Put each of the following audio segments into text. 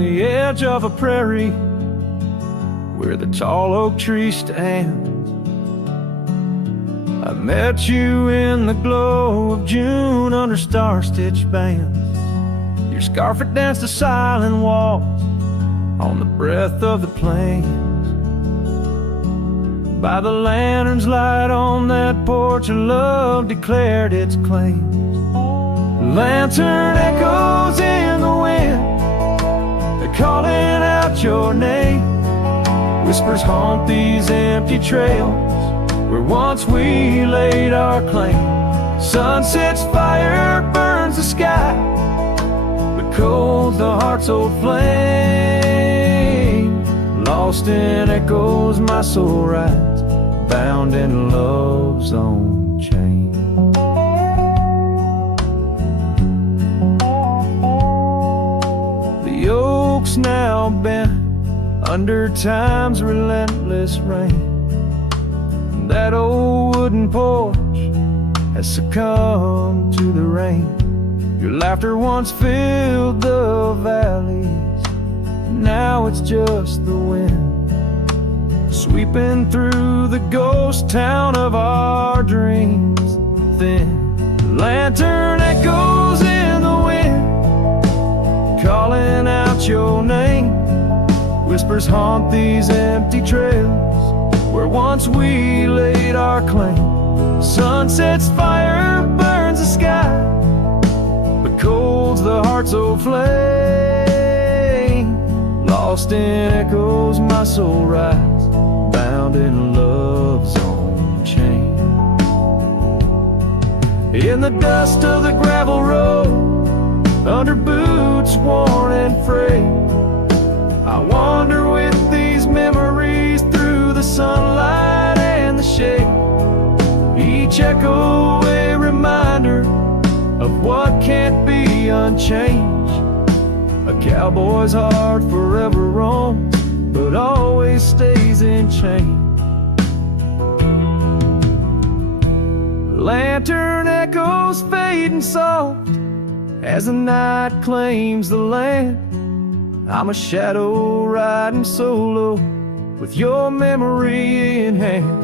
the edge of a prairie where the tall oak tree stands. I met you in the glow of June under star-stitched bands. Your scarf had danced a silent waltz on the breath of the plains. By the lantern's light on that porch, of love declared its claims. Lantern echoes in the wind, they're calling out your name. Whispers haunt these empty trails where once we laid our claim. Sunset's fire burns the sky, but cold's the heart's old flame. Lost in echoes my soul rides, bound in love's own chain. The oak's now bent under time's relentless rain. That old wooden porch has succumbed to the rain. Your laughter once filled the valleys, now it's just the wind sweeping through the ghost town of our dreams. Thin lantern echoes in the wind, calling out your name. Whispers haunt these empty trails where once we laid our claim. Sunset's fire burns the sky, but cold's the heart's old flame. Lost in echoes my soul rides, bound in love's own chain. In the dust of the gravel road, under boots worn and frayed, I wander with these memories through the sunlight and the shade. Each echo a reminder of what can't be unchanged. A cowboy's heart forever roams, but always stays in chains. Lantern echoes fading soft as the night claims the land. I'm a shadow riding solo with your memory in hand.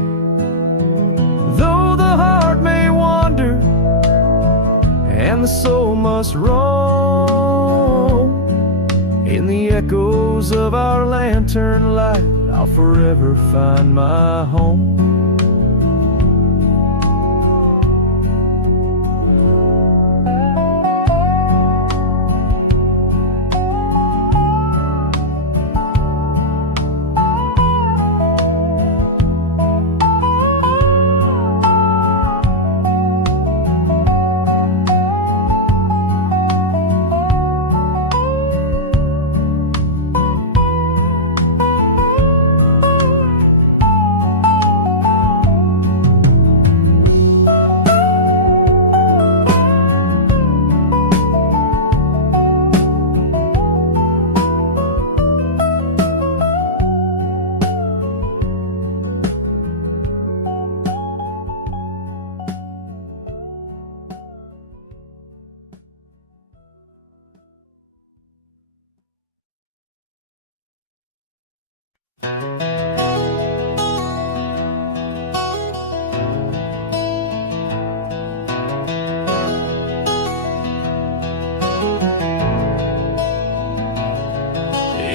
Though the heart may wander and the soul must roam, in the echoes of our lantern light I'll forever find my home.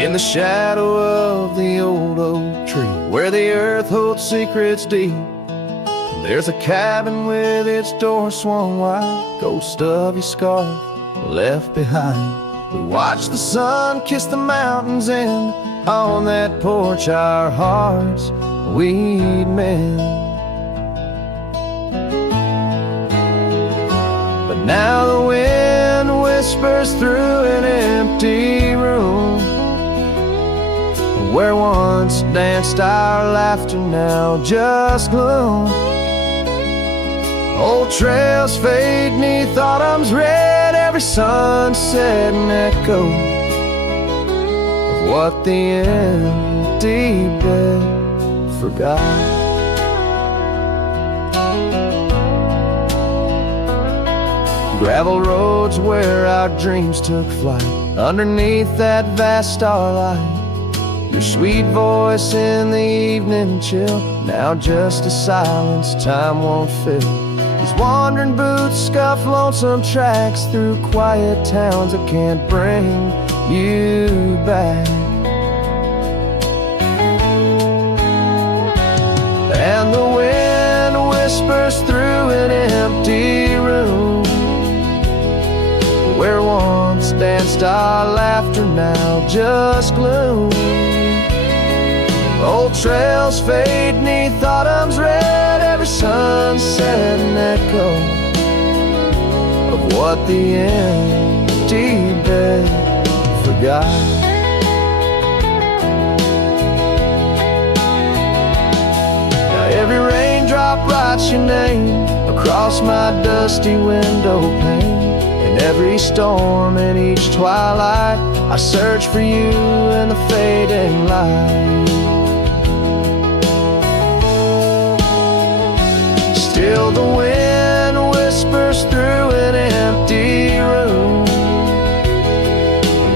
In the shadow of the old oak tree, where the earth holds secrets deep, there's a cabin with its door swung wide, ghost of your scarf left behind. We watch the sun kiss the mountains, and on that porch our hearts we'd mend. But now the wind whispers through an empty room, where once danced our laughter now just gloom. Old trails fade neath autumn's red, every sunset an echo of what the empty bed forgot. gravel roads where our dreams took flight. Underneath that vast starlight, your sweet voice in the evening chill, now just a silence time won't fill. These wandering boots scuff lonesome tracks through quiet towns that can't bring you back. And the wind whispers through an empty room, where once danced our laughter, now just gloom. Old trails fade neath autumn's red, every sunset an echo of what the empty bed forgot. Now every raindrop writes your name across my dusty window pane. In every storm and each twilight, I search for you in the fading light. Still the wind whispers through an empty room,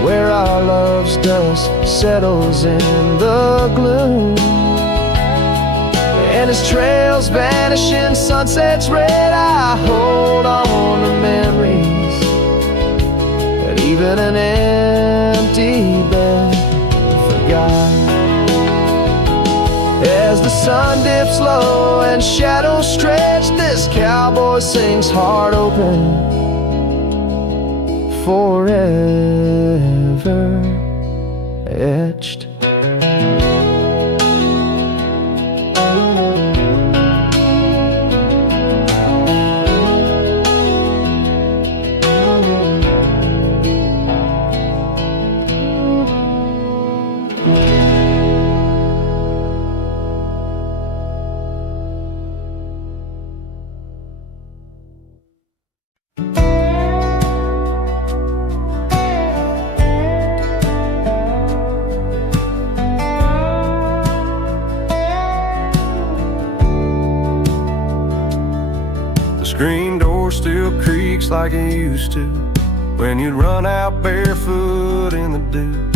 where our love's dust settles in the gloom. And as trails vanish in sunsets red, I hold on to memories that even an empty bed forgot. As the sun dips low and shadows stretch, this cowboy sings heart open, forever etched. Screen door still creaks like it used to when you'd run out barefoot in the dew.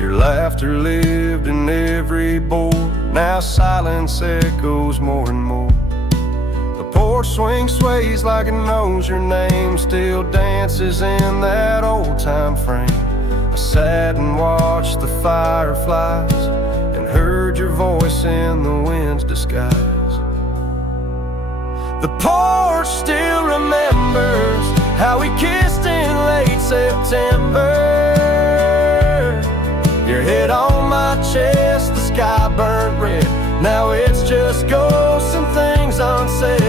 Your laughter lived in every board, now silence echoes more and more. The porch swing sways like it knows your name, still dances in that old-time frame. I sat and watched the fireflies and heard your voice in the wind's disguise. The porch still remembers how we kissed in late September. Your head on my chest, the sky burnt red. Now it's just ghosts and things unsaid.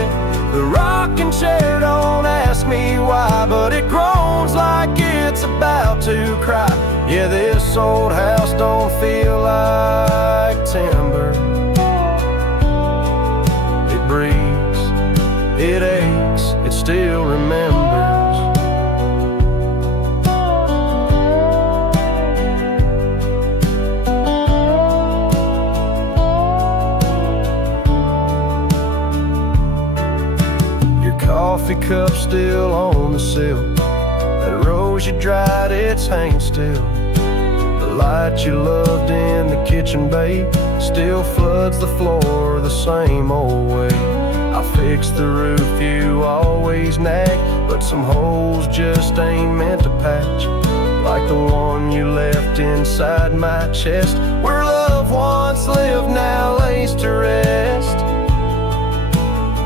The rocking chair don't ask me why, but it groans like it's about to cry. Yeah, this old house don't feel like timber. It breathes, it aches, it still remembers. Your coffee cup still on the sill, that rose you dried, it's hanging still. The light you loved in the kitchen, babe, still floods the floor the same old way. I fixed the roof you always nag, but some holes just ain't meant to patch, like the one you left inside my chest, where love once lived now lays to rest.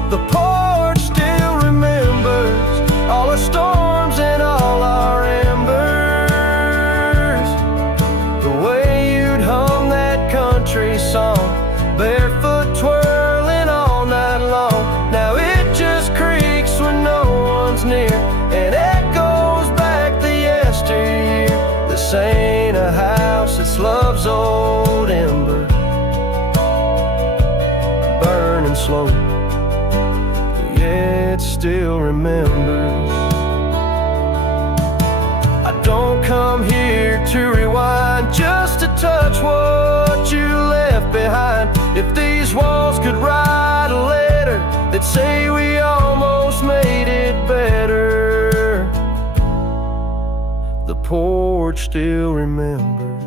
The porch still remembers all our storms and all our embers, the way you'd hum that country song, barefoot twirling all night long. Now it just creaks when no one's near, and echoes back the yesteryear. This ain't a house, it's love's old ember, burning slow. Yeah, it still remembers. I don't come here to rewind, just to touch what you left behind. If these walls could write a letter, they'd say we almost made it better. porch still remembers,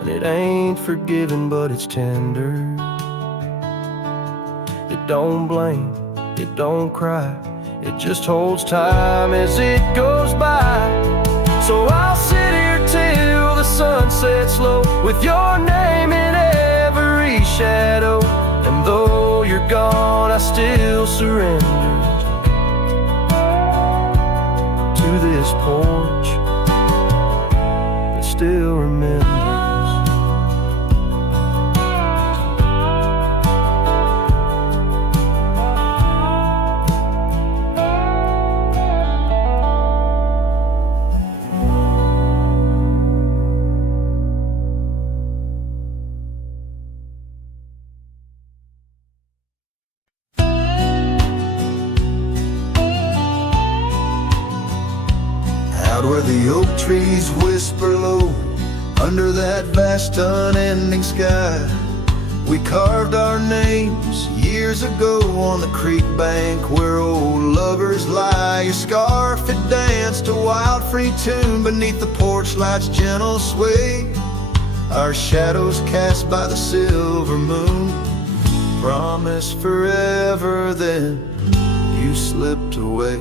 and it ain't forgiven, but it's tender. It don't blame, it don't cry, it just holds time as it goes by. So I'll sit here till the sun sets low, with your name in every shadow. And though you're gone, I still surrender to this porch that still remembers. Where the oak trees whisper low under that vast unending sky, we carved our names years ago on the creek bank where old lovers lie. Your scarf, it danced a wild free tune beneath the porch light's gentle sway. Our shadows cast by the silver moon promised forever, then you slipped away.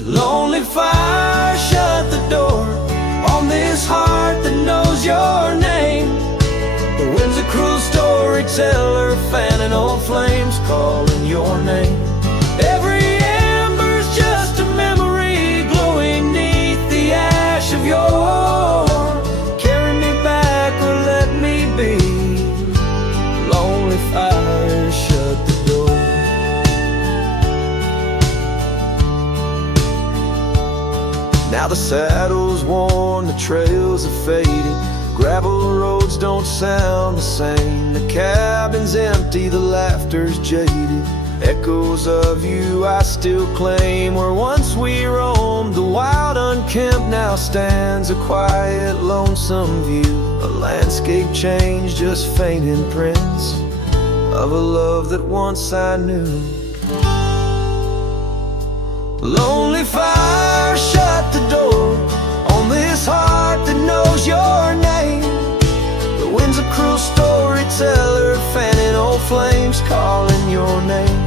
Lonely fire, shut the door on this heart that knows your name. The wind's a cruel storyteller, fanning old flames, calling your name. Every ember's just a memory glowing neath the ash of your. Carry me back or let me be. Lonely fire, shut the door. Now the saddle's worn, the trails are fading, gravel roads don't sound the same. The cabin's empty, the laughter's jaded, echoes of you I still claim. Where once we roamed, the wild unkempt now stands a quiet, lonesome view. A landscape change, just faint imprints of a love that once I knew. Lonely fire, shut the door on this heart that knows your name. The wind's a cruel storyteller, fanning old flames, calling your name.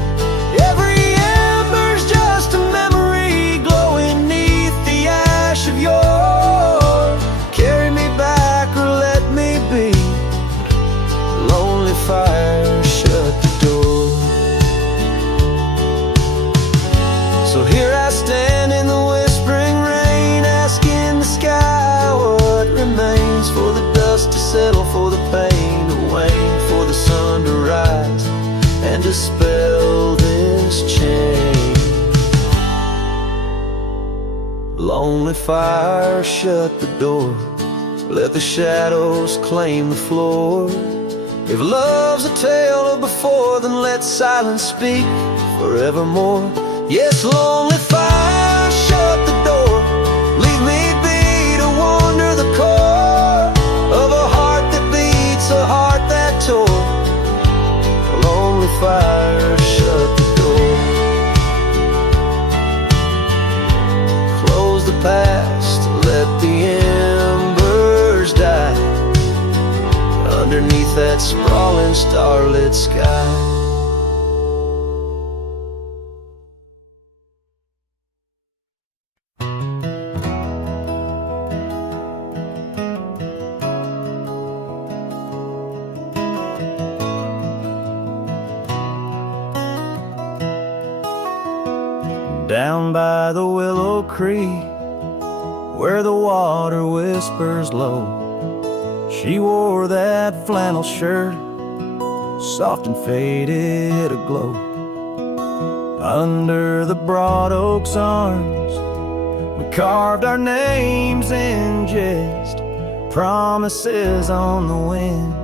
Every ember's just a memory glowing neath the ash of your. Carry me back or let me be. Lonely fire, shut the door. So here I stand in the whispering rain, asking the sky what remains. For the dust to settle, for the pain to wane, for the sun to rise and dispel this chain. Lonely fire, shut the door, let the shadows claim the floor. If love's a tale of before, then let silence speak forevermore. Yes, lonely fire, shut the door, leave me be to wander the core of a heart that beats, a heart that tore. Lonely fire, shut the door. Close the past, let the embers die underneath that sprawling starlit sky. Down by the willow creek, where the water whispers low, she wore that flannel shirt, soft and faded aglow. Under the broad oak's arms, we carved our names in jest, promises on the wind,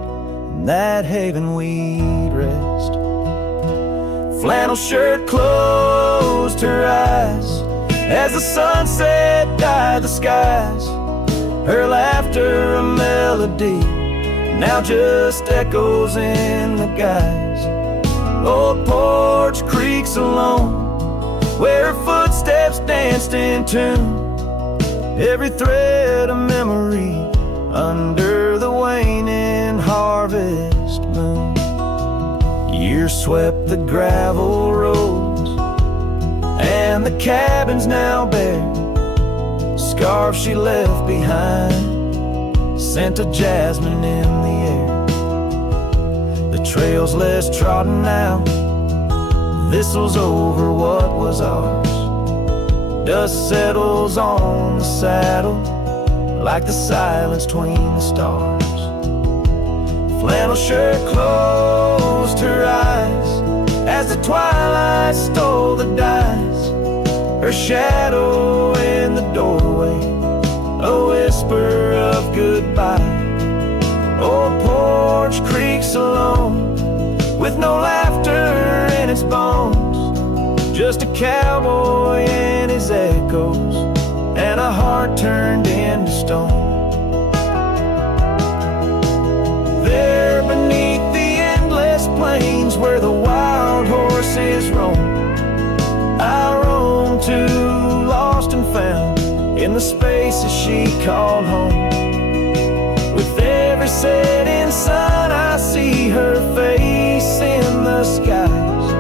in that haven we'd rest. Flannel shirt closed her eyes as the sunset dyed the skies. Her laughter a melody, now just echoes in the guise. Old porch creaks alone, where her footsteps danced in tune. every thread of memory under the waning harvest moon. Years swept the gravel roads, and the cabin's now bare. Scarf she left behind, scent of jasmine in the air. The trail's less trodden now, thistles over what was ours. Dust settles on the saddle like the silence between the stars. Flannel shirt closed her eyes as the twilight stole the dice. Her shadow in the doorway, a whisper of goodbye. Old porch creaks alone with no laughter in its bones, just a cowboy and his echoes, and a heart turned into stone. There beneath the endless plains where the wild horses roam, I roam to, lost and found in the spaces she called home. With every setting sun I see her face in the skies,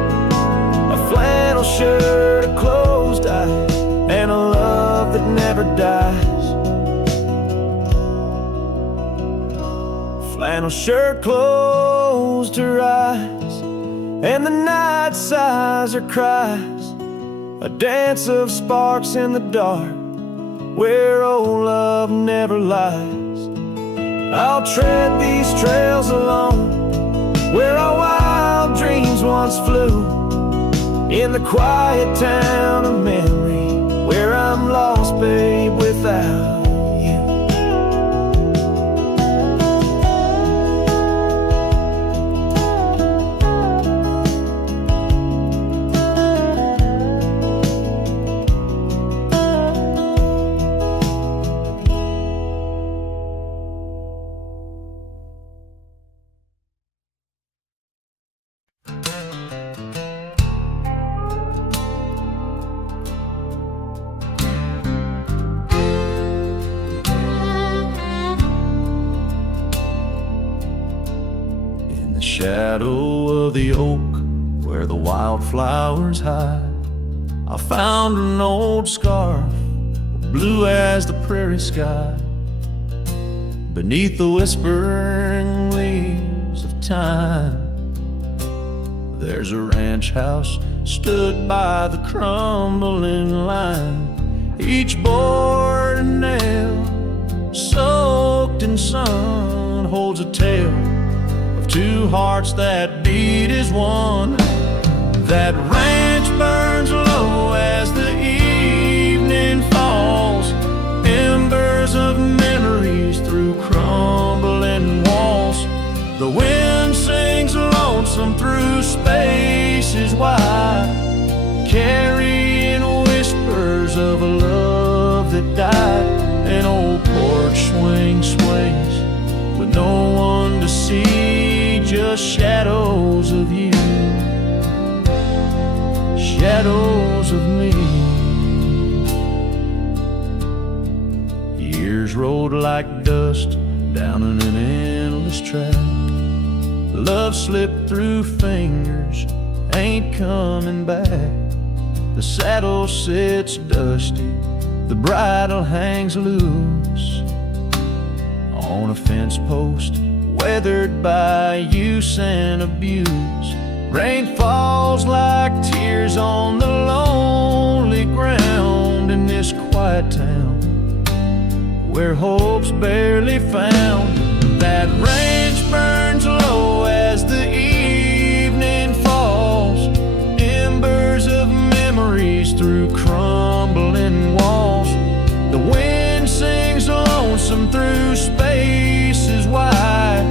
a flannel shirt, a closed eye, and a love that never dies. Flannel shirt closed her eyes, and the night sighs her cries, a dance of sparks in the dark where old love never lies. I'll tread these trails alone where our wild dreams once flew, in the quiet town of memory where I'm lost, babe, without you. Shadow of the oak where the wildflowers hide, I found an old scarf, blue as the prairie sky. Beneath the whispering leaves of time, there's a ranch house stood by the crumbling line, each board and nail soaked in sun holds a tale of two hearts that beat as one. That ranch burns low as the evening falls, embers of memories through crumbling walls. The wind sings lonesome through spaces wide, carrying whispers of a love that died. An old porch swing sways with no one to see, just shadows of you, shadows of me. Years rolled like dust down in an endless track. Love slipped through fingers, ain't coming back. The saddle sits dusty, the bridle hangs loose on a fence post, weathered by use and abuse. Rain falls like tears on the lonely ground in this quiet town where hope's barely found. That ranch burns low as the evening falls, embers of memories through crumbling walls. The wind sings lonesome through spaces wide,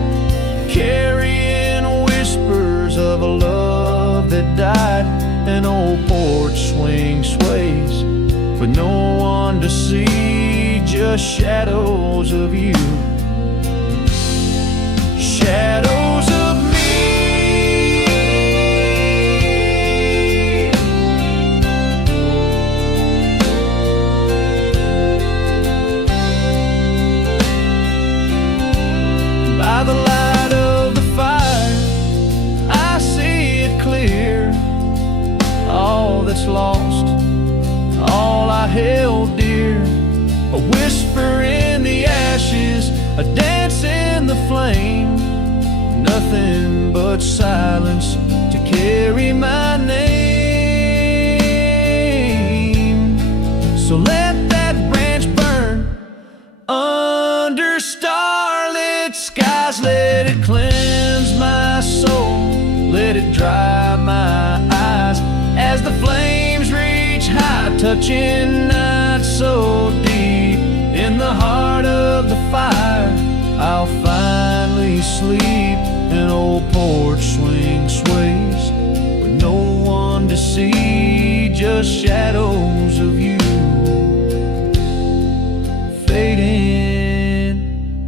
carrying whispers of a love that died. An old porch swing sways with no one to see, just shadows of you, shadows of me. a dance in the flame, nothing but silence to carry my name. So let that branch burn under starlit skies, let it cleanse my soul, let it dry my eyes as the flames reach high, touching not so deep. In the heart of the fire, I'll finally sleep. An old porch swing sways with no one to see, just shadows of you fading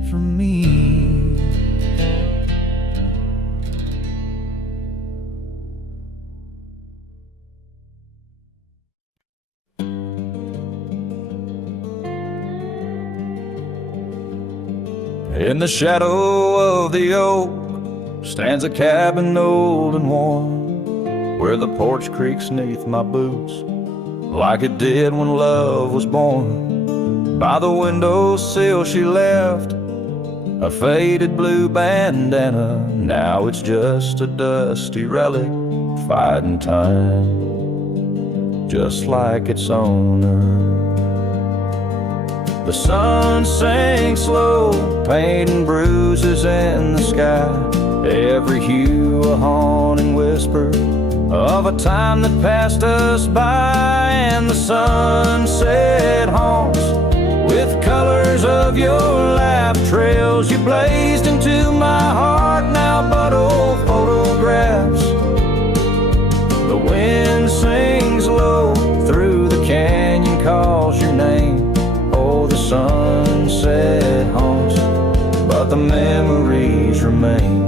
from me. In the shadow of the oak stands a cabin old and warm, where the porch creaks neath my boots like it did when love was born. By the windowsill she left a faded blue bandana, now it's just a dusty relic fighting time, just like its owner. The sun sinks slow, painting bruises in the sky, every hue a haunting whisper of a time that passed us by. And the sunset haunts with colors of your lap, trails you blazed into my heart, now but old photographs. The wind sings low through the canyon, calls your name. Oh, the sunset haunts, but the memories remain.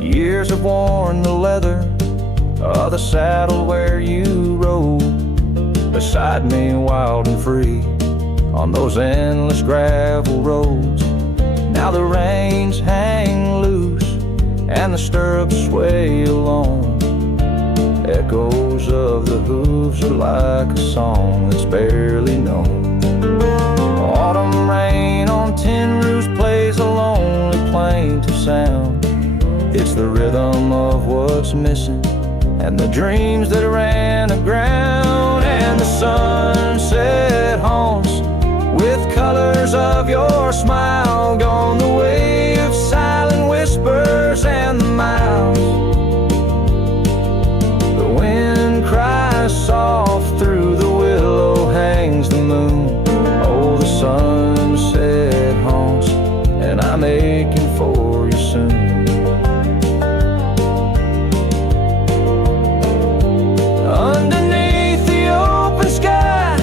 Years have worn the leather of the saddle where you rode beside me, wild and free, on those endless gravel roads. Now the reins hang loose and the stirrups sway along. Echoes of the hooves are like a song that's barely known. Autumn rain on tin roofs plays a lonely plaintive sound. It's the rhythm of what's missing and the dreams that ran aground. And the sunset haunts with colors of your smile, gone the way of silent whispers and the miles. The wind cries soft through the willow, hangs the moon. Oh, the sunset haunts, and I'm aching for you soon. Underneath the open sky,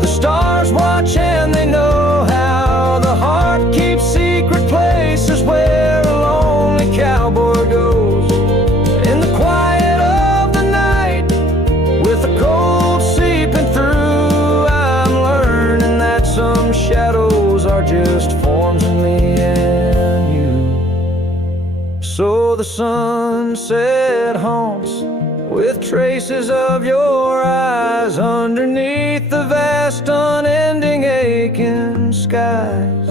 the stars watch and they know how the heart keeps secret places where a lonely cowboy goes. In the quiet of the night, with the cold seeping through, I'm learning that some shadows are just forms of me and you. So the sunset haunts with traces of your eyes underneath the vast unending aching skies.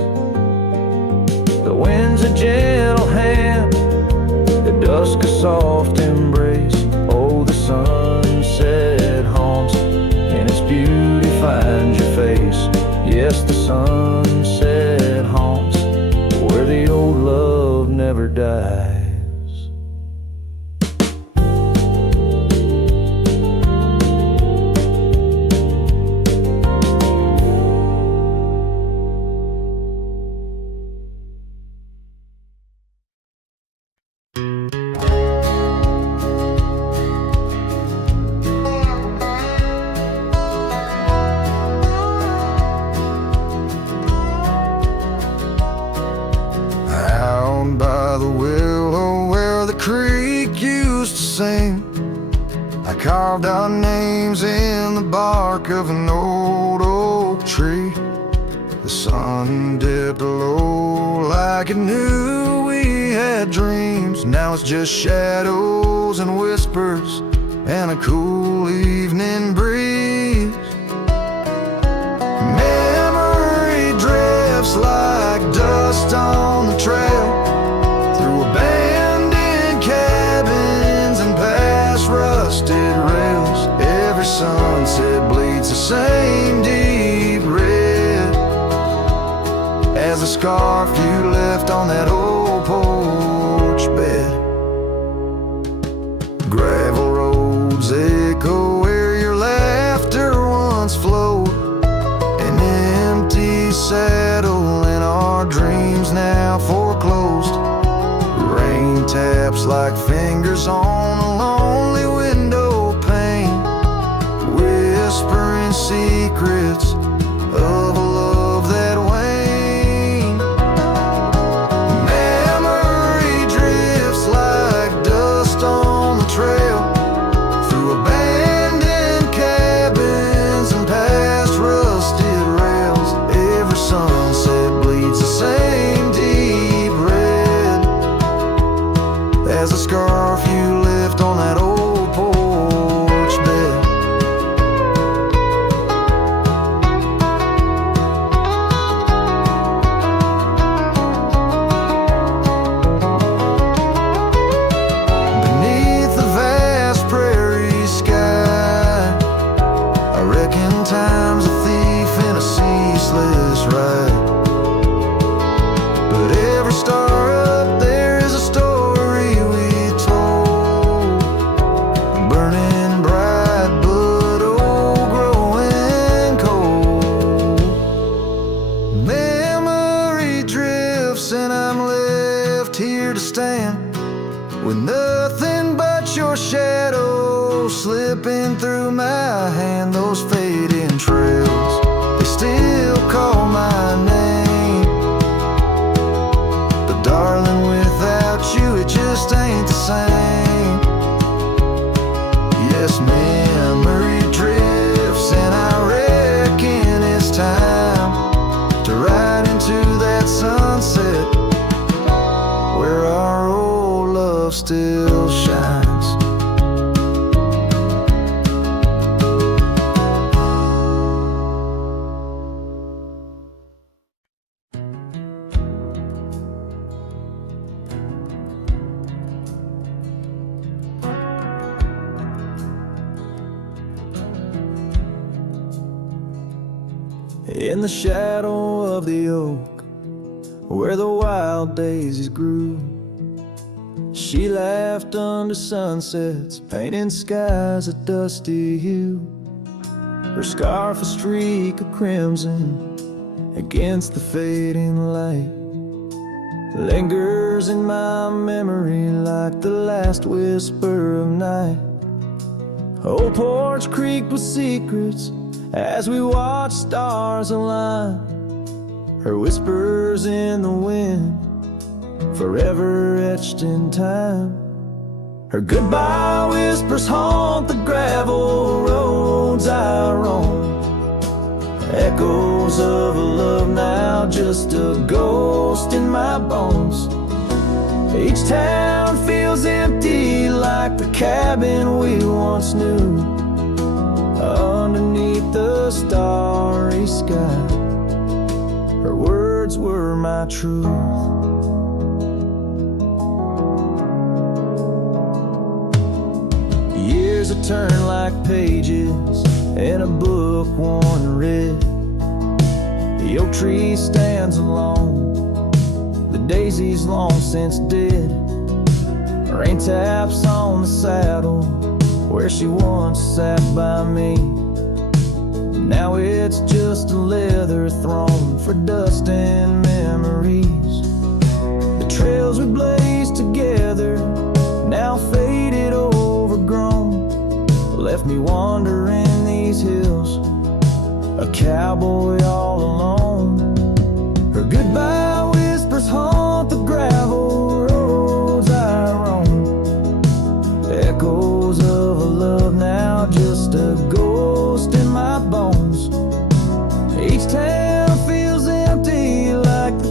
The wind's a gentle hand, the dusk a soft embrace. Oh, the sunset haunts, and its beauty finds your face. Yes, the sunset haunts where the old love never dies. Out by the willow where the creek used to sing, I carved our names in the bark of an old oak tree. The sun dipped low like it knew we had dreams. Now it's just shadows and whispers and a cool evening breeze. as a scarf you left on that old porch bed. Gravel roads echo where your laughter once flowed, an empty saddle and our dreams now foreclosed. Rain taps like fingers on a lonely window pane, whispering secrets of a love that waned. Memory drifts like dust on the trail, through abandoned cabins and past rusted rails. Every sunset bleeds the same deep red as a scarf you left on that old porch bed. Beneath the vast prairie sky, I reckon time's a thief in a ceaseless ride. But every star up there is a story we told, burning bright but oh, growing cold. Memory drifts and I'm left here to stand, with nothing but your shadow slipping through my hand. Those fading trails, they still call my name, but darling, without you it just ain't the same. Yes, memory drifts and I reckon it's time to ride into that sunset where our old love still shines. In the shadow of the oak, where the wild daisies grew, she laughed under sunsets, painting skies a dusty hue. Her scarf a streak of crimson against the fading light, lingers in my memory like the last whisper of night. Old porch creaked with secrets as we watched stars align, her whispers in the wind, forever etched in time. Her goodbye whispers haunt the gravel roads I roam, echoes of a love now just a ghost in my bones. Each town feels empty like the cabin we once knew, underneath the starry sky. Her words were my truth. Years have turned like pages in a book worn red. The oak tree stands alone, the daisy's long since dead. Rain taps on the saddle where she once sat by me. Now it's just a leather throne for dust and memories. The trails we blazed together, now faded, overgrown, left me wandering these hills, a cowboy all alone. Her goodbye whispers haunt the gravel roads I roam, echoes of a love now just a ghost in my bones. Each town feels empty like the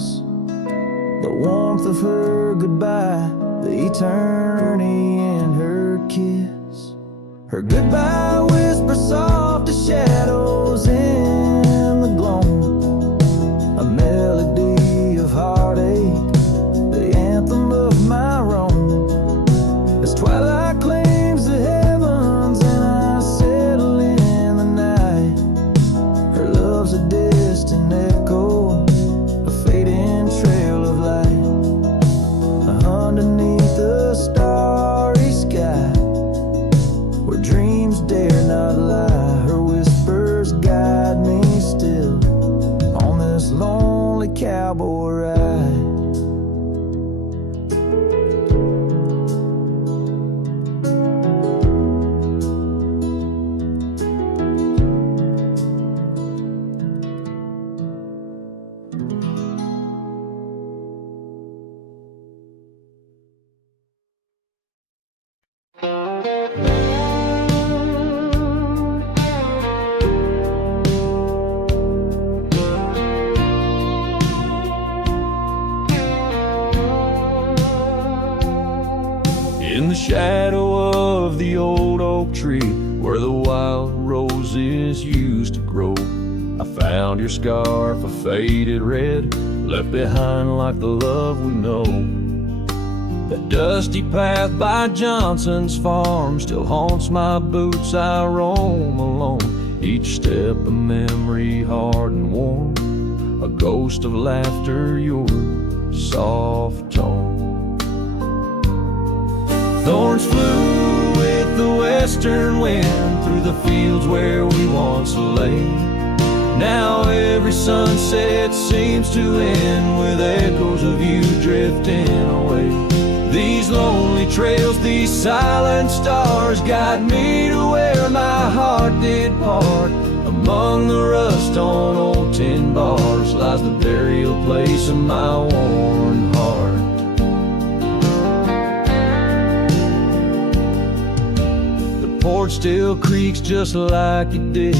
miss the warmth of her goodbye, the eternity in her kiss. Her goodbye whisper soft as shadows in the gloam, a melody of heartache, the anthem of my wrong. As twilight claims the heavens and I settle in the night, her love's a distant echo, a fading trail of light. Underneath the starry sky, where dreams dare not lie, her whispers guide me still on this lonely cowboy ride. In the shadow of the old oak tree, where the wild roses used to grow, I found your scarf, a faded red, left behind like the love we know. That dusty path by Johnson's farm still haunts my boots, I roam alone. Each step a memory hard and warm, a ghost of laughter, your soft tone. Thorns flew with the western wind through the fields where we once lay. Now every sunset seems to end with echoes of you drifting away. These lonely trails, these silent stars guide me to where my heart did part. Among the rust on old tin bars lies the burial place of my worn heart. Porch still creaks just like it did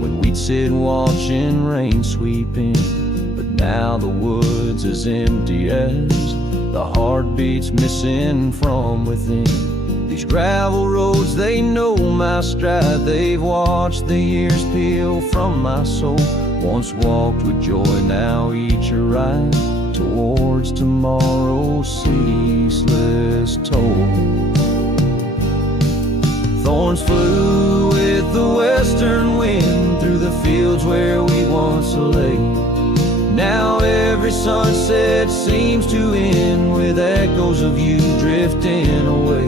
when we'd sit watching rain sweep in. But now the woods as empty as the heartbeats missing from within. These gravel roads, they know my stride, they've watched the years peel from my soul. Once walked with joy, now each a ride towards tomorrow's ceaseless toll. Thorns flew with the western wind through the fields where we once lay. Now every sunset seems to end with echoes of you drifting away.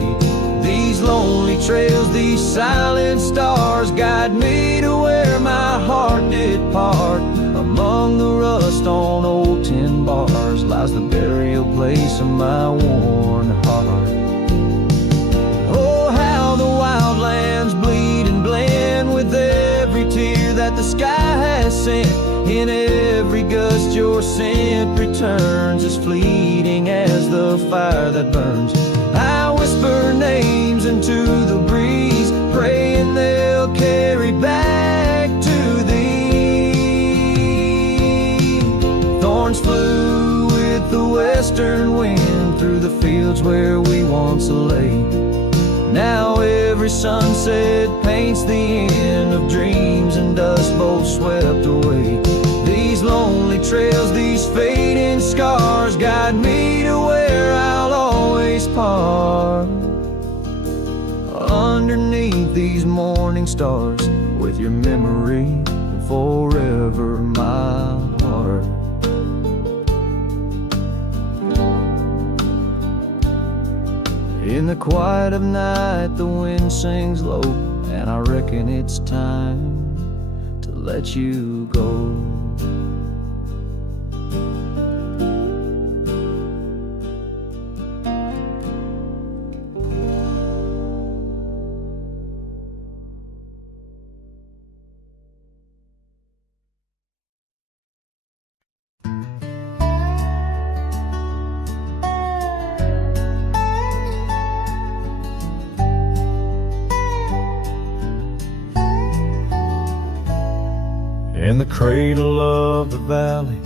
These lonely trails, these silent stars guide me to where my heart did part. Among the rust on old tin bars lies the burial place of my worn heart. The wildlands bleed and blend with every tear that the sky has sent. In every gust your scent returns, as fleeting as the fire that burns. I whisper names into the breeze, praying they'll carry back to thee. Thorns flew with the western wind through the fields where we once lay. Now every sunset paints the end of dreams and dust both swept away. These lonely trails, these fading scars guide me to where I'll always part. Underneath these morning stars, with your memory forever my heart. In the quiet of night the wind sings low, and I reckon it's time to let you go. In the cradle of the valley,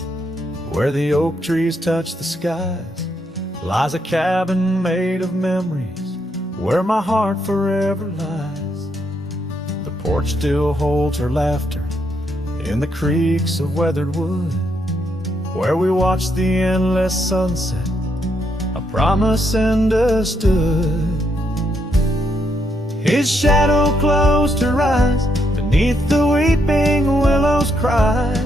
Where the oak trees touch the skies lies a cabin made of memories, where my heart forever lies. The porch still holds her laughter in the creaks of weathered wood, where we watched the endless sunset, a promise understood. His shadow closed her eyes beneath the weeping willows' cries,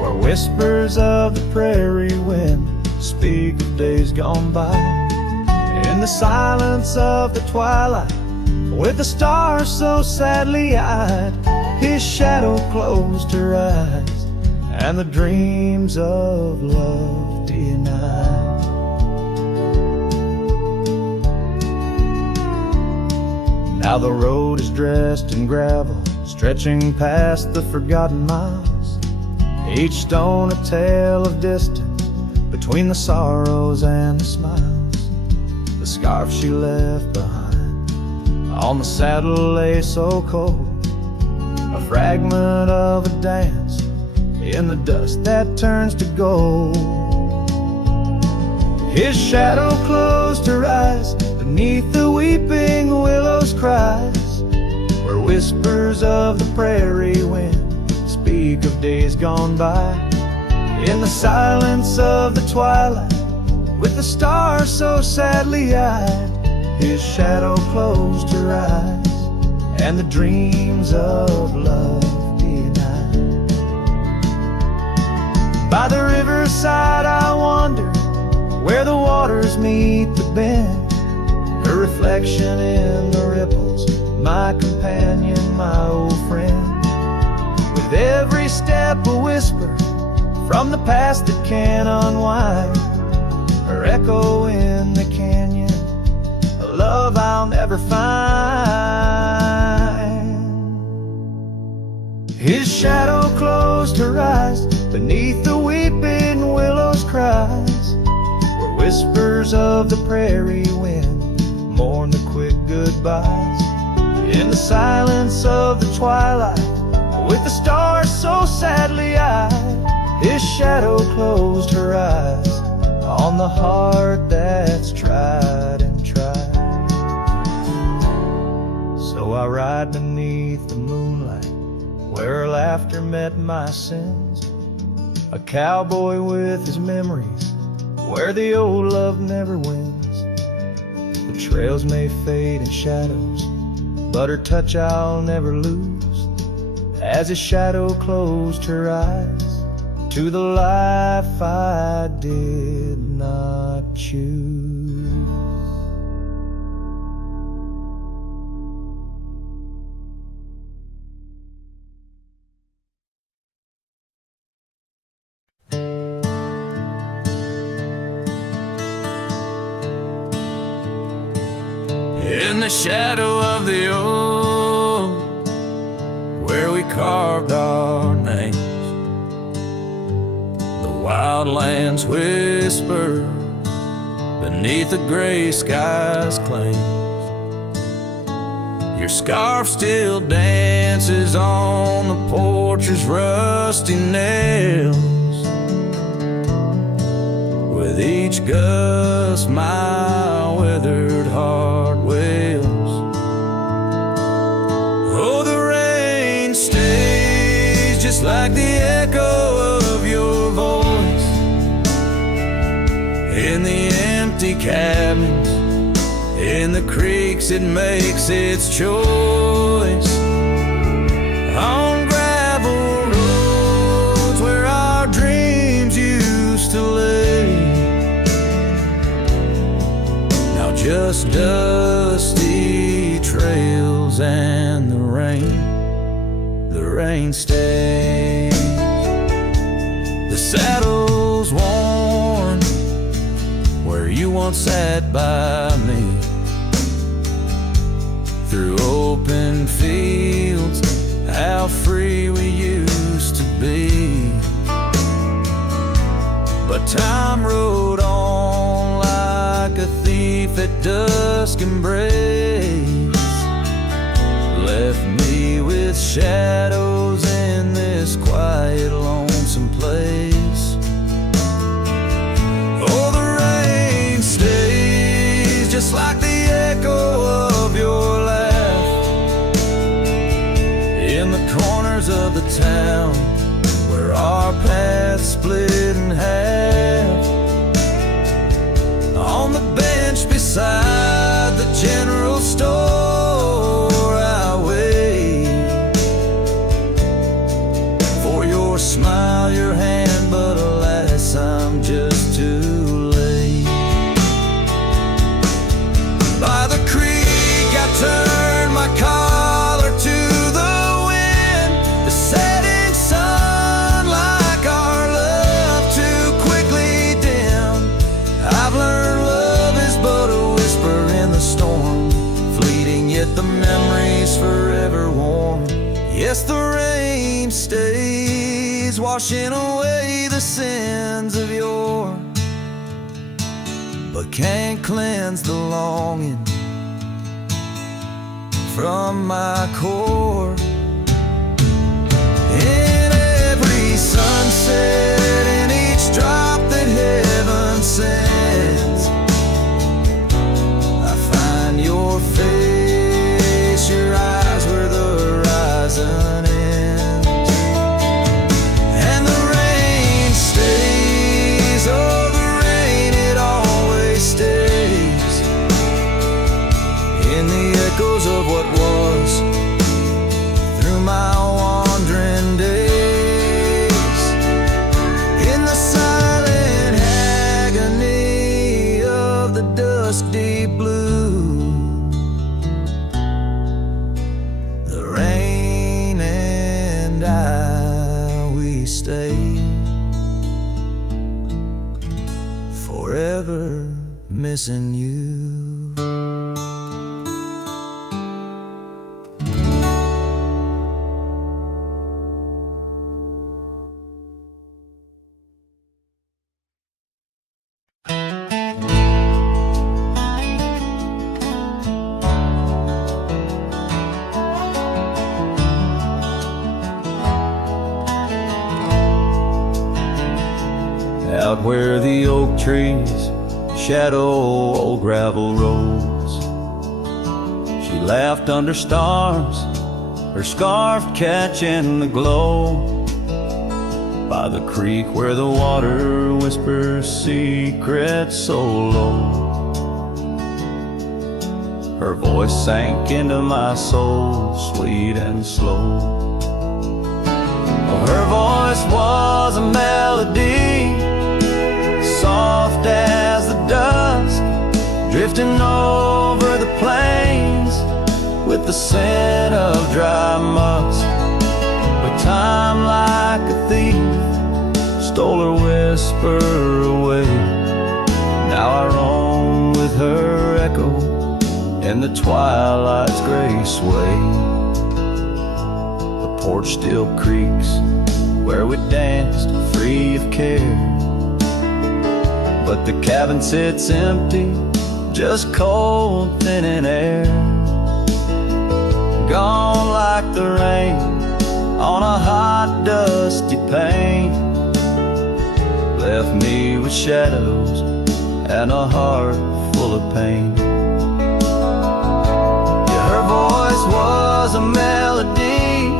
where whispers of the prairie wind speak of days gone by. In the silence of the twilight, with the stars so sadly eyed, his shadow closed her eyes, and the dreams of love denied. Now the road is dressed in gravel, stretching past the forgotten miles, each stone a tale of distance between the sorrows and the smiles. The scarf she left behind on the saddle lay so cold, a fragment of a dance in the dust that turns to gold. His shadow closed her eyes beneath the weeping willow's cries, where whispers of the prairie wind speak of days gone by. In the silence of the twilight, with the stars so sadly eyed, his shadow closed her eyes, and the dreams of love denied. By the riverside I wander, where the waters meet the bend, her reflection in the ripples, my companion, my old friend. With every step a whisper from the past that can unwind, her echo in the canyon, a love I'll never find. His shadow closed her eyes beneath the weeping willow's cries, where whispers of the prairie wind mourn the quick goodbyes. In the silence of the twilight, with the stars so sadly eyed, his shadow closed her eyes on the heart that's tried and tried. So I ride beneath the moonlight, where her laughter met my sins, a cowboy with his memories, where the old love never wins. The trails may fade in shadows, but her touch I'll never lose, as his shadow closed her eyes to the life I did not choose. In the shadow of the oak, where we carved our names, wildlands whisper beneath the gray sky's claims. Your scarf still dances on the porch's rusty nails. With each gust my withered heart wails. Oh, the rain stays just like the echo of your voice in the empty cabins, in the creeks it makes its choice, on gravel roads where our dreams used to lay. Now just dusty trails and the rain stays. The saddle's worn where you once sat by me, through open fields, how free we used to be. But time rode on like a thief at dusk embrace, left me with shadows in this quiet, lonesome place. town where our paths split in half. On the bench beside the general store, I wait for your smile, your hand, but alas, I'm just too late. By the creek I turned my collar to the wind, the setting sun like our love too quickly dim. I've learned love is but a whisper in the storm, fleeting yet the memory's forever warm. Yes, the rain stays, washing away the sins of yore, but can't cleanse the longing from my core. In every sunset, in each drop that heaven sends, I find your face, your eyes where the horizon ends. And the rain stays, oh the rain, it always stays, in the echoes of what was, through my wandering days, in the silent agony of the dusk deep blue. The rain and I, we stay forever missing you. Out where the oak trees shadow old gravel roads, she laughed under stars, her scarf catching the glow. By the creek where the water whispers secrets so low, her voice sank into my soul, sweet and slow. Her voice was a melody, soft as the dusk, drifting over the plains with the scent of dry musk. But time, like a thief, stole her whisper away. Now I roam with her echo in the twilight's gray sway. The porch still creaks where we danced, free of care, but the cabin sits empty, just cold, thinning air. Gone like the rain on a hot, dusty pane, left me with shadows and a heart full of pain. Yeah, her voice was a melody,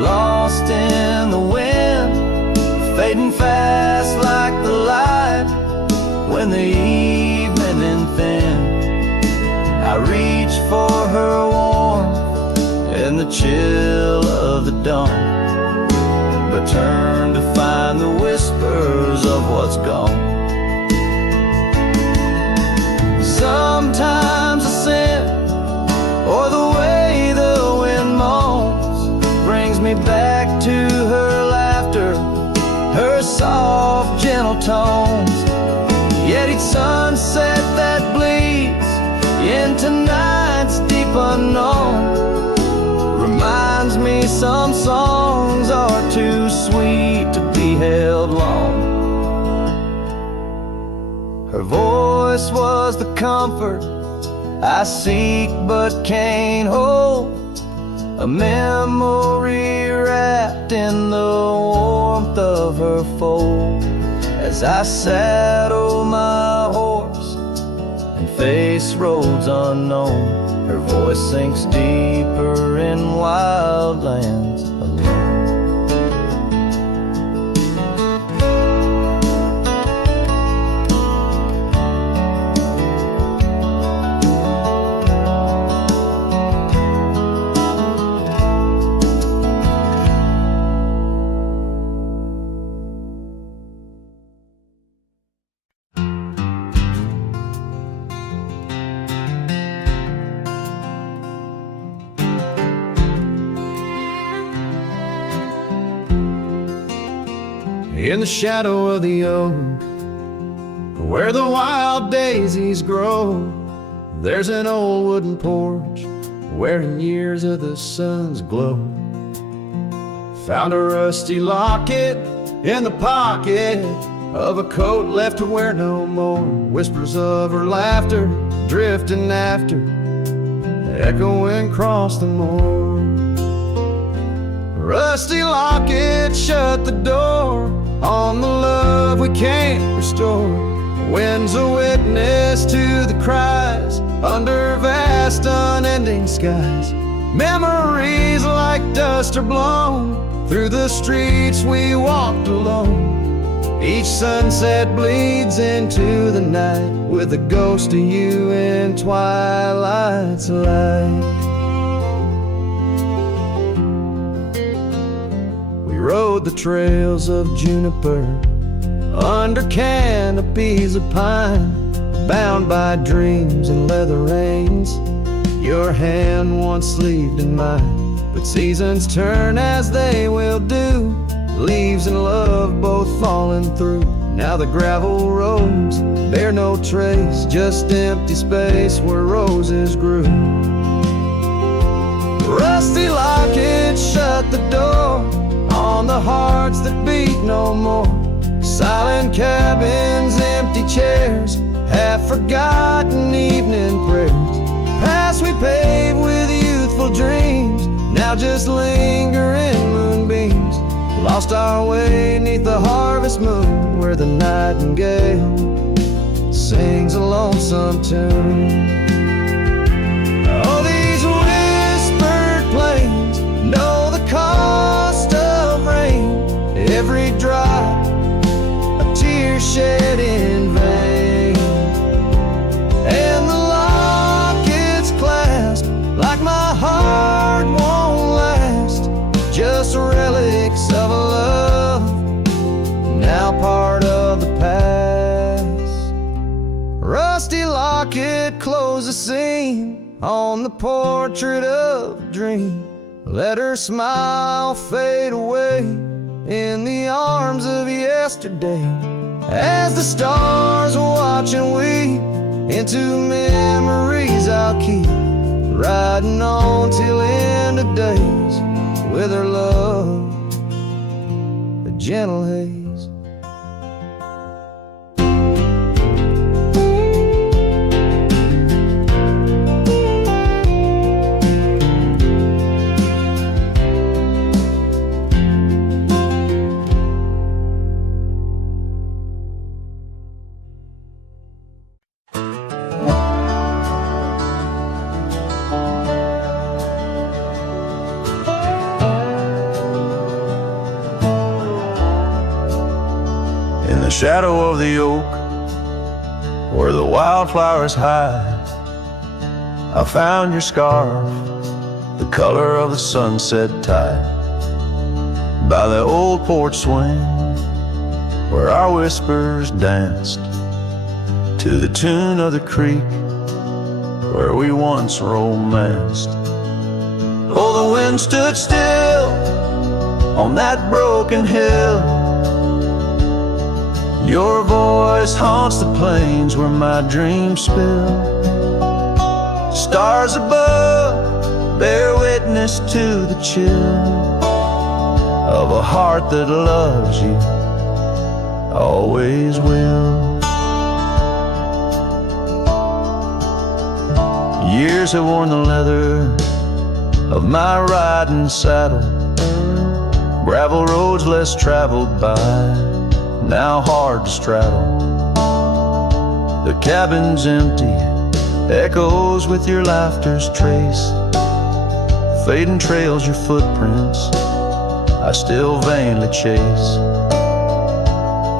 lost in the wind, fading fast like the light when the evening thin. I reached for her warmth in the chill of the dawn, but turned to find the whispers of what's gone. Sometimes the scent or the way the wind moans brings me back to her laughter, her soft, gentle tones. Yet each sunset that bleeds into night's deep unknown reminds me some songs are too sweet to be held long. Her voice was the comfort I seek but can't hold, a memory wrapped in the warmth of her fold. As I saddle my horse and face roads unknown, her voice sinks deeper in wild lands alone. in the shadow of the oak, where the wild daisies grow. There's an old wooden porch wearing years of the sun's glow. Found a rusty locket in the pocket of a coat left to wear no more. Whispers of her laughter drifting after, echoing across the moor. Rusty locket shut the door on the love we can't restore. Wind's a witness to the cries under vast unending skies. Memories like dust are blown through the streets we walked alone. Each sunset bleeds into the night with a ghost of you in twilight's light. We rode the trails of juniper under canopies of pine, bound by dreams and leather reins. Your hand once sleeved in mine. But seasons turn as they will do, leaves and love both falling through. Now the gravel roads bear no trace, just empty space where roses grew. Rusty locket shut the door on the hearts that beat no more. Silent cabins, empty chairs, half-forgotten evening prayers. Paths we paved with youthful dreams now just linger in moonbeams. Lost our way neath the harvest moon, where the nightingale sings a lonesome tune. Oh, these whispered plains know the cost of rain. Every drop a tear shed in vain, and the locket's clasp like my heart won't last, just relics of a love now part of the past. Rusty locket close the seam on the portrait of a dream. Let her smile fade away in the arms of yesterday, as the stars watch and weep into memories I'll keep, riding on till end of days with her love, a gentle haze. Shadow of the oak, where the wildflowers hide, I found your scarf, the color of the sunset tide, by the old porch swing, where our whispers danced to the tune of the creek, where we once romanced. Oh, the wind stood still on that broken hill. Your voice haunts the plains where my dreams spill. Stars above bear witness to the chill of a heart that loves you, always will. Years have worn the leather of my riding saddle, gravel roads less traveled by, now hard to straddle. The cabin's empty, echoes with your laughter's trace, fading trails your footprints I still vainly chase.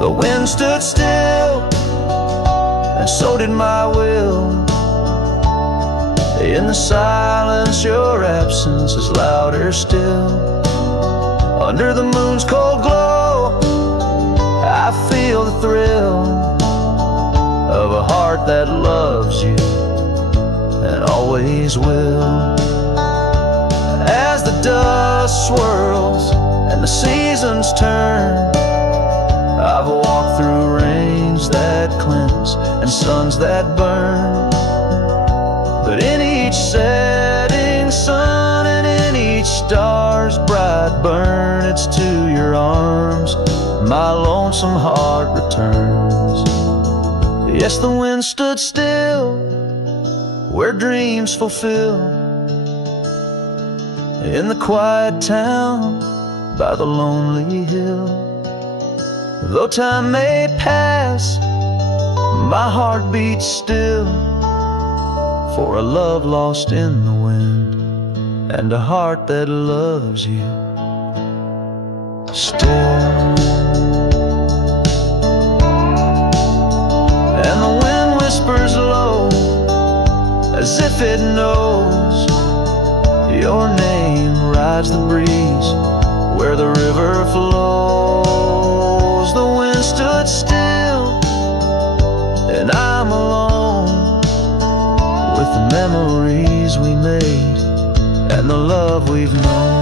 The wind stood still, and so did my will. In the silence your absence is louder still. Under the moon's cold glow I feel the thrill of a heart that loves you and always will. As the dust swirls and the seasons turn, and suns that burn. But in each setting sun and in each star's bright burn, it's to your arms my lonesome heart returns. Yes, the wind stood still where dreams fulfill, in the quiet town by the lonely hill. Though time may pass, my heart beats still, for a love lost in the wind and a heart that loves you still. And the wind whispers low, as if it knows your name rides the breeze where the river flows. The wind stood still and I'm alone with the memories we made and the love we've known.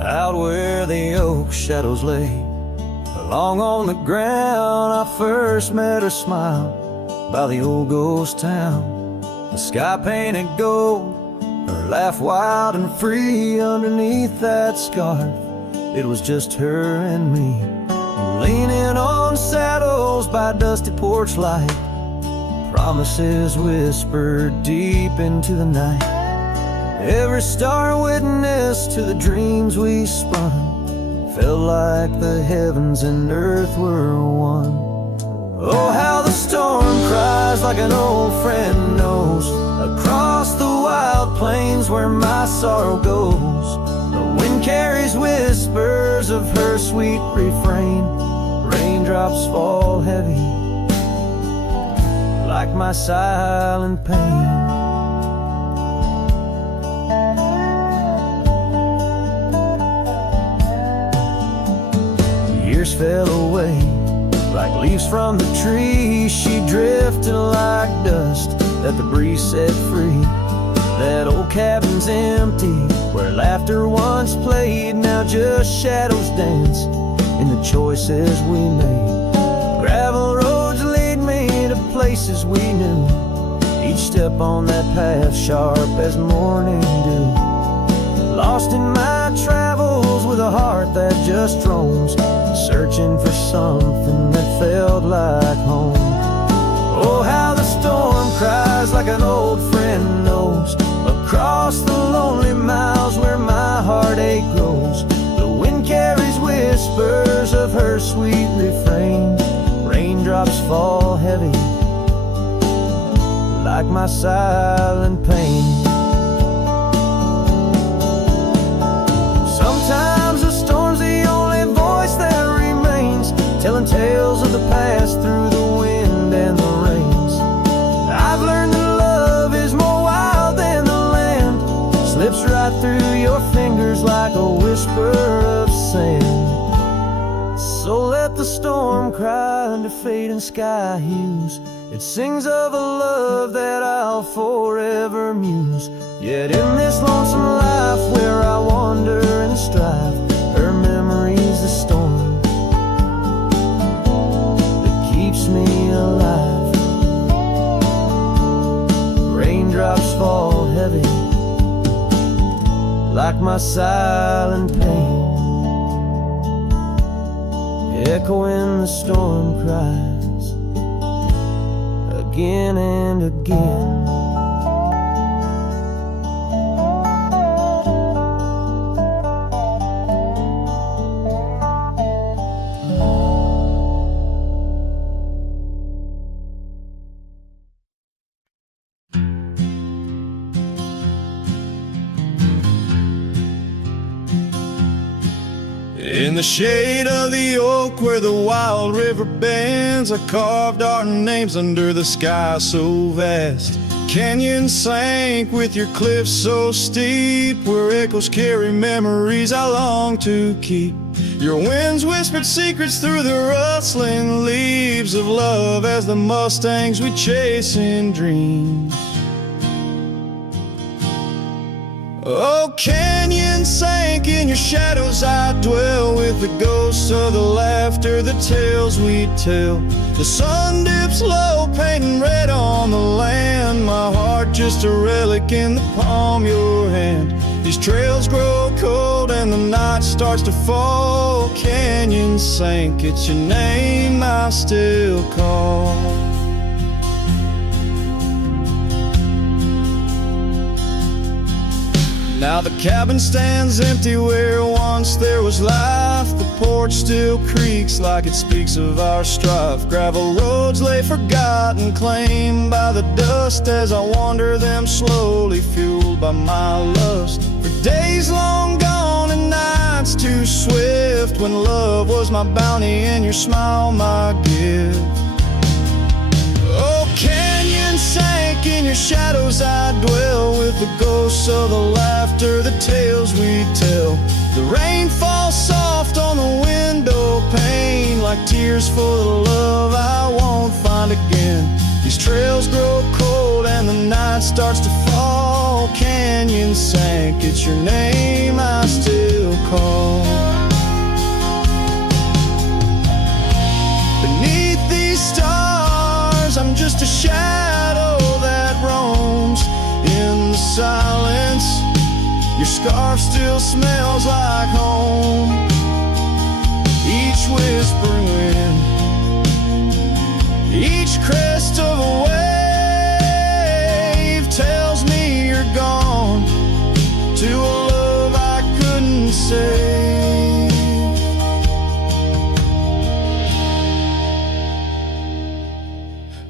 Out where the oak shadows lay, along on the ground I first met her smile, by the old ghost town. The sky painted gold, her laugh wild and free underneath that scarf. It was just her and me, leaning on saddles by dusty porch light, promises whispered deep into the night. Every star witness to the dreams we spun, felt like the heavens and earth were one. Oh, how the storm cries like an old friend knows, across the wild plains where my sorrow goes. The wind carries whispers of her sweet refrain, raindrops fall heavy like my silent pain. Years fell away like leaves from the tree. She drifted like dust that the breeze set free. That old cabin's empty, where laughter once played. Now just shadows dance in the choices we made. Gravel roads lead me to places we knew, each step on that path sharp as morning dew. Lost in my travels with a heart that just roams, searching for something that felt like home. Oh, how the storm cries like an old friend knows, across the lonely miles where my heartache grows. The wind carries whispers of her sweet refrain, raindrops fall heavy like my silent pain. Sometimes the storm's the only voice that remains, telling tales of the past through the wind and the rains. I've learned that love is more wild than the land, slips right through your fingers like a whisper of sand. So let the storm cry under fading sky hues, it sings of a love that I'll forever muse. Yet in this lonesome life where I wander and strive, her memory's the storm that keeps me alive. Raindrops fall heavy like my silent pain, echoing the storm cries again and again. In the shade of the oak where the wild river bends, I carved our names under the sky so vast. Canyons sank with your cliffs so steep, where echoes carry memories I long to keep. Your winds whispered secrets through the rustling leaves of love as the mustangs we chase in dreams. Oh, canyon sank in your shadows, I dwell with the ghosts of the laughter, the tales we tell. The sun dips low, painting red on the land, my heart just a relic in the palm of your hand. These trails grow cold and the night starts to fall. Canyon sank, it's your name I still call. Now the cabin stands empty where once there was life. The porch still creaks like it speaks of our strife. Gravel roads lay forgotten, claimed by the dust, as I wander them slowly, fueled by my lust. For days long gone and nights too swift, when love was my bounty and your smile my gift. Oh, canyon sank in your shadows, I dwell with the ghosts of the laughter, the tales we tell. The rain falls soft on the window pane, like tears for the love I won't find again. These trails grow cold and the night starts to fall. Canyon sank, it's your name I still call. Beneath these stars, I'm just a shadow that roams in the silence. Your scarf still smells like home. Each whispering wind, each crest of a wave tells me you're gone to a love I couldn't save.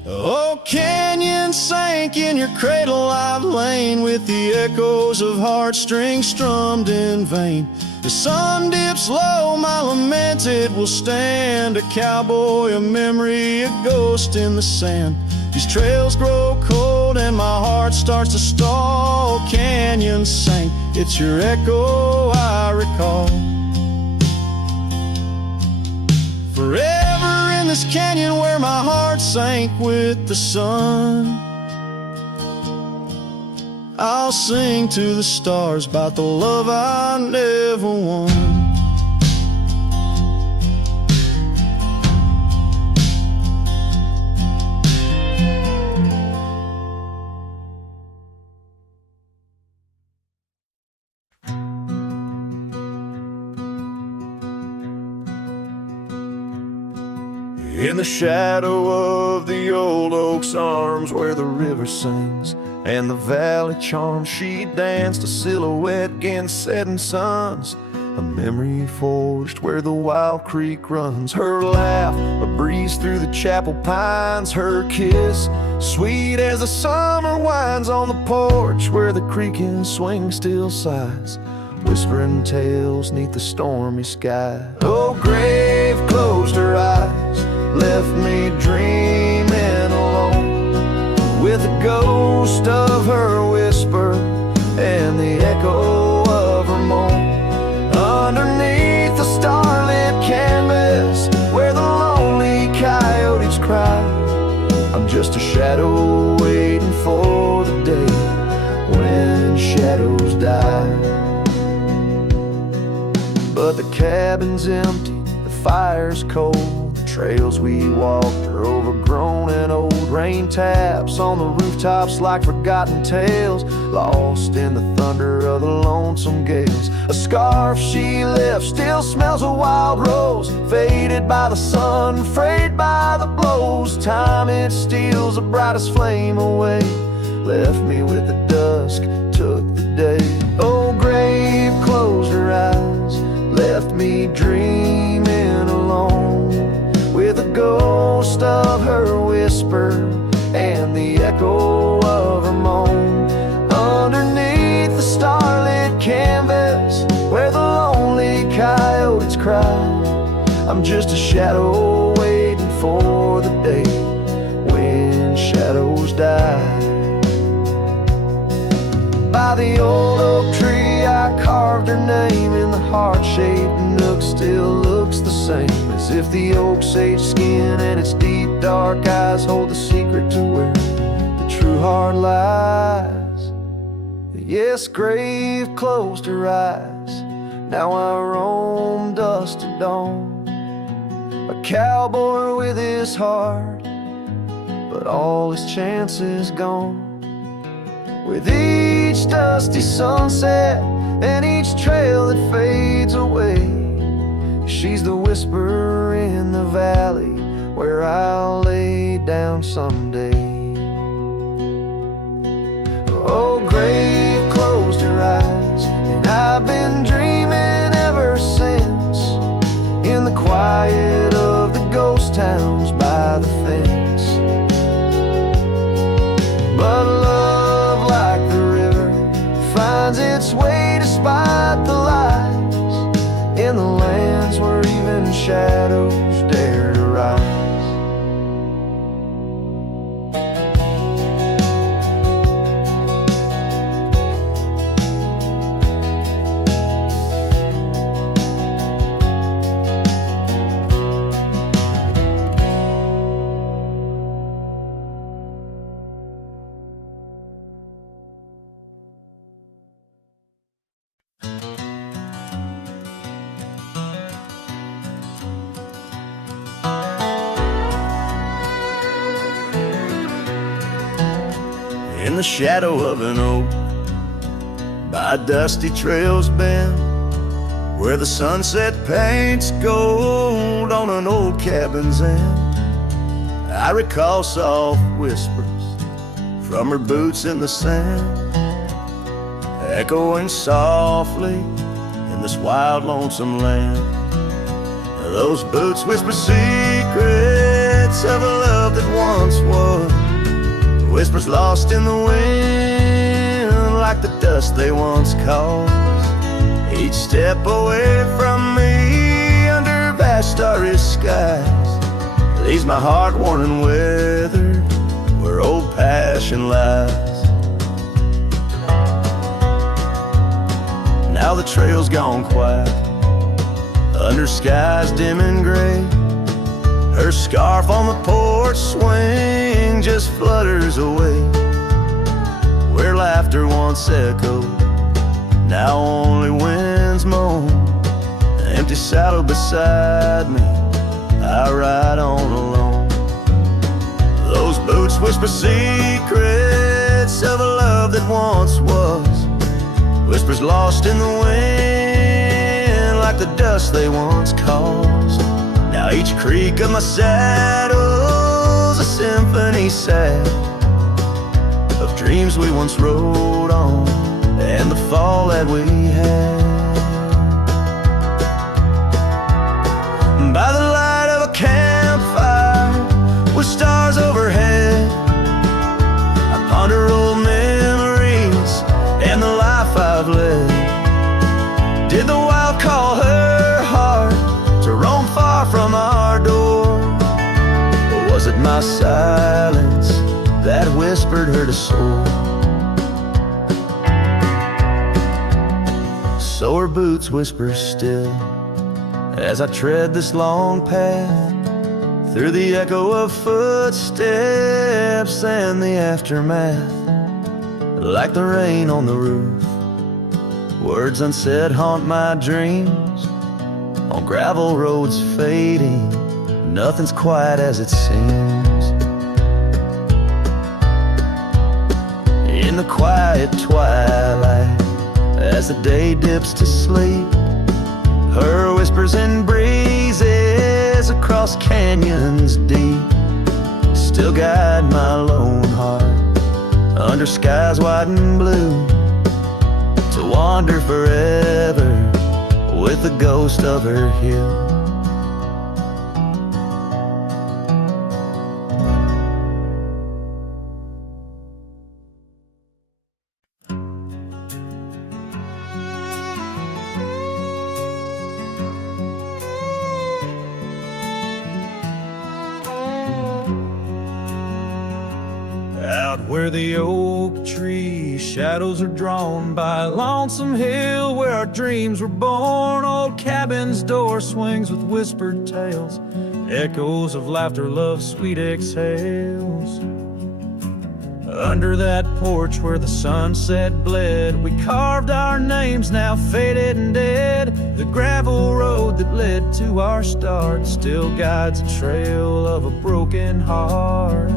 Oh, canyon sank in your cradle, I've lain with the echoes of heartstrings strummed in vain. The sun dips low, my lament it will stand, a cowboy, a memory, a ghost in the sand. These trails grow cold and my heart starts to stall. Canyon sank, it's your echo I recall. Forever in this canyon where my heart sank with the sun, I'll sing to the stars about the love I never won. In the shadow of the old oak's arms, where the river sings and the valley charms, she danced a silhouette against setting suns, a memory forged where the wild creek runs. Her laugh, a breeze through the chapel pines, her kiss, sweet as the summer winds on the porch where the creaking swing still sighs, whispering tales neath the stormy sky. Oh, grave closed her eyes, left me dreaming alone, with the ghost of her whisper and the echo of her moan. Underneath the starlit canvas where the lonely coyotes cry, I'm just a shadow waiting for the day when shadows die. But the cabin's empty, the fire's cold, the trails we walked are overgrown and old. Rain taps on the rooftops like forgotten tales, lost in the thunder of the lonesome gales. A scarf she left still smells of wild rose, faded by the sun, frayed by the blows. Time it steals the brightest flame away, left me with the dusk, took the day. Oh, grave closed her eyes, left me dreaming alone, with a ghost of her whisper and the echo of her moan. Underneath the starlit canvas where the lonely coyotes cry, cry. I'm just a shadow waiting for the day when shadows die. By the old oak tree I carved her name in the heart-shaped nook. Still looks the same, as if the oak's aged skin and its deep dark eyes hold the secret to where the true heart lies. Yes, grave closed her eyes. Now I roam dusk to dawn, a cowboy with his heart, but all his chances gone. With each dusty sunset and each trail that fades away, she's the whisper in the valley where I'll lay down someday. Oh, grave closed her eyes, and I've been dreaming ever since, in the quiet of the ghost towns by the fence. But love, like the river, finds its way despite the lies, in the lands where even shadows dare to rise. In the shadow of an oak, by dusty trails bend, where the sunset paints gold on an old cabin's end, I recall soft whispers from her boots in the sand, echoing softly in this wild, lonesome land. Those boots whisper secrets of a love that once was, whispers lost in the wind, like the dust they once caused. Each step away from me, under vast starry skies, leaves my heart worn and weathered, where old passion lies. Now the trail's gone quiet, under skies dim and gray. Her scarf on the porch swing just flutters away. Where laughter once echoed, now only winds moan. An empty saddle beside me, I ride on alone. Those boots whisper secrets of a love that once was, whispers lost in the wind, like the dust they once caused. Now each creak of my saddle's a symphony sad, of dreams we once rode on, and the fall that we had. By the light of a campfire, with stars overhead, I ponder old memories and the life I've led. Did the wild call her heart to roam far from our door, or was it my silence that whispered her to soar? So her boots whisper still as I tread this long path, through the echo of footsteps and the aftermath. Like the rain on the roof, words unsaid haunt my dreams, on gravel roads fading, nothing's quite as it seems. In the quiet twilight, as the day dips to sleep, her whispers and breezes across canyons deep still guide my lone heart, under skies white and blue, to wander forever with the ghost of her hue. where the oak tree shadows are drawn by a lonesome hill where our dreams were born. Old cabin's door swings with whispered tales, echoes of laughter, love, sweet exhales. Under that porch where the sunset bled, we carved our names, now faded and dead. The gravel road that led to our start still guides a trail of a broken heart.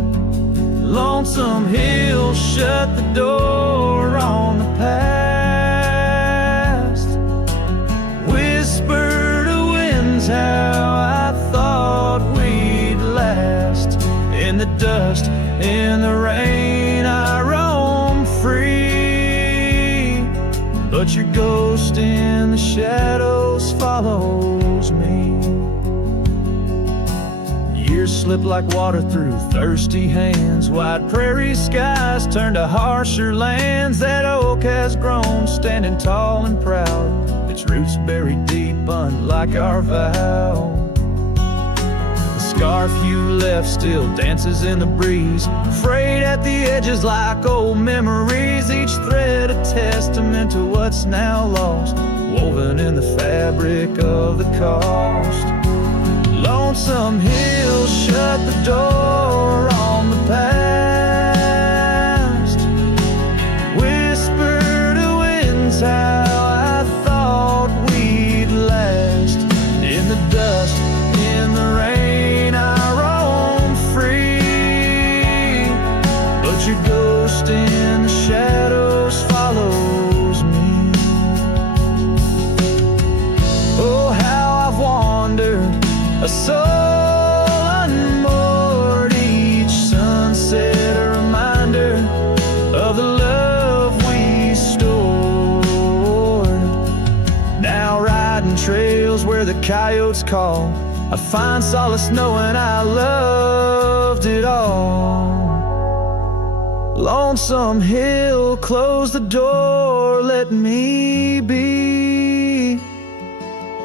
Lonesome Hill shut the door on the past. Whisper to winds how I thought we'd last. In the dust, in the rain, I roam free, but your ghost in the shadows follows me. Years slip like water through thirsty hands. Wide prairie skies turn to harsher lands. That oak has grown, standing tall and proud, its roots buried deep, unlike our vow. The scarf you left still dances in the breeze, frayed at the edges like old memories. Each thread a testament to what's now lost, woven in the fabric of the cost. Lonesome Hill shut the door on the past. Whisper to winds how I thought we'd last. In the dust, in the rain, I roam free, but your ghost in the shadows follows me. Oh, how I've wandered, a soul unmoored, each sunset a reminder of the love we stored. Now riding trails where the coyotes call, I find solace knowing I loved it all. Lonesome Hill, close the door, let me be.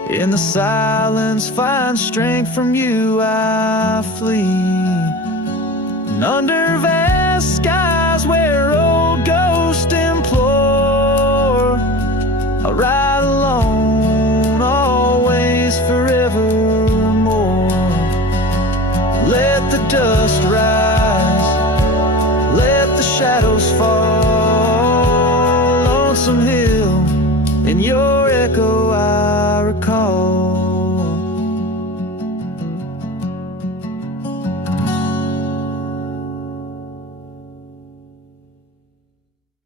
In the silence, find strength from you, I flee. And under vast skies where old ghosts implore, I'll ride alone, always, forevermore. Let the dust rise, let the shadows fall. Lonesome Hill, in your echo